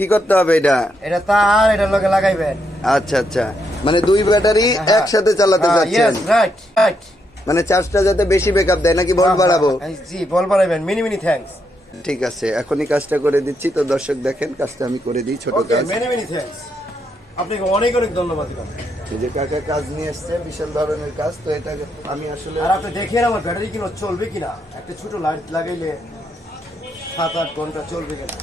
কি করতে হবে এটা? এটা তার এটা লগে লাগাইবেন। আচ্ছা আচ্ছা, মানে দুই ব্যাটারি একসাথে চালাতে চাচ্ছেন? Yes, right right. মানে চার্জটা যাতে বেশি ব্যাকআপ দেয় নাকি ভোল্ট বাড়াবো? জি, বল বাড়াইবেন। Many many thanks. ঠিক আছে, এখনই কাজটা করে দিচ্ছি। তো দর্শক দেখেন, কাজটা আমি করে দিই, ছোট ওকে, কাজ। Mini many thanks. আপনাকে অনেক অনেক ধন্যবাদ দিলাম। এই যে কাকা কাজ নিয়ে এসছে, বিশাল ধরনের কাজ। তো এটা আমি আসলে আর আপনি দেখেন আমার ব্যাটারি কিনো চলবে কিনা। একটা ছোট লাইট লাগাইলে 7-8 ঘন্টা চলবে কিনা।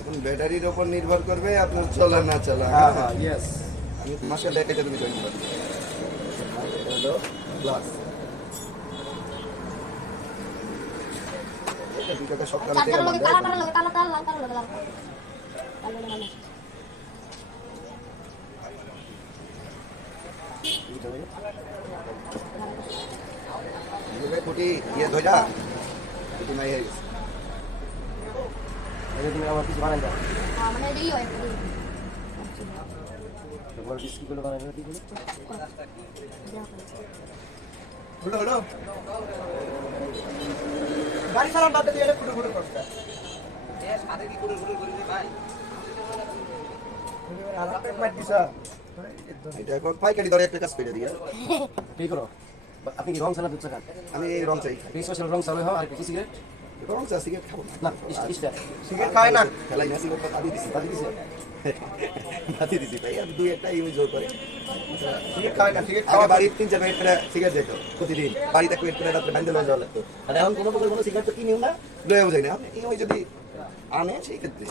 এখন ব্যাটারির উপর নির্ভর করবে আপনার চলা না চলা। হ্যাঁ হ্যাঁ, ইয়েস। আমি মাসে দেখাইতে তুমি জয়েন করবে। হ্যালো প্লাস এটা দুটোটা সকাল থেকে চার্জার লগে বন্ধ। কালা লগে কালা তার লাল কালা লগে লাল কালো লগে মানে ফুটি ইয়ে ধইরা ফুটি মাই হয়ে গেছে। এটা তুমি আমার কিছু বানাই দাও। মানে এই হয় তোমার বিস্কিটগুলো বানাই দাও, ঠিক আছে? হলো হলো গাড়ি চালান বাদ দিয়ে এটা ফুটো ফুটো করতে। আর আপনি মার দিছা। এটা এখন পাইকারি দরে একটা কাজ করে দিয়ে। ঠিক করো। আপনি কি রং চালা দুধ চালান? আমি এই রং চাই। স্পেশাল রং চালু হয় আর কি সিগারেট? রং চা সিগারেট খাবো না, ইস্টা। সিগারেট খায় না। খেলাই না, সিগারেট বাদি দিছি। বাদ দিছে। বাদি দিছি ভাই, আর দুই একটা ইউজ করে। সিগারেট খায় না, সিগারেট আগে খাওয়া বাড়ির 3-4 প্যাকেট করে সিগারেট যেত প্রতিদিন। বাড়িতে এক প্যাকেট করে রাত্রে বান্ধে লয়ে যাওয়া লাগতো। আর এখন কোনো প্রকার কোনো সিগারেট তো কিনিও না, লয়েও যায় না। আপনি এই ওই যদি আনে সেই ক্ষেত্রে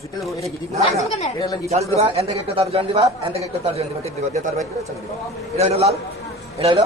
সুতে এটা কি ঠিক না, না? না। এটা লাগি চার্জ দিবা, এন থেকে একটা তার জয়েন দিবা, এন থেকে একটা তার জয়েন দিবা, ঠিক দিবা, দিয়ে তার বাইর করে চার্জ দিবা। এটা হলো লাল, এটা হলো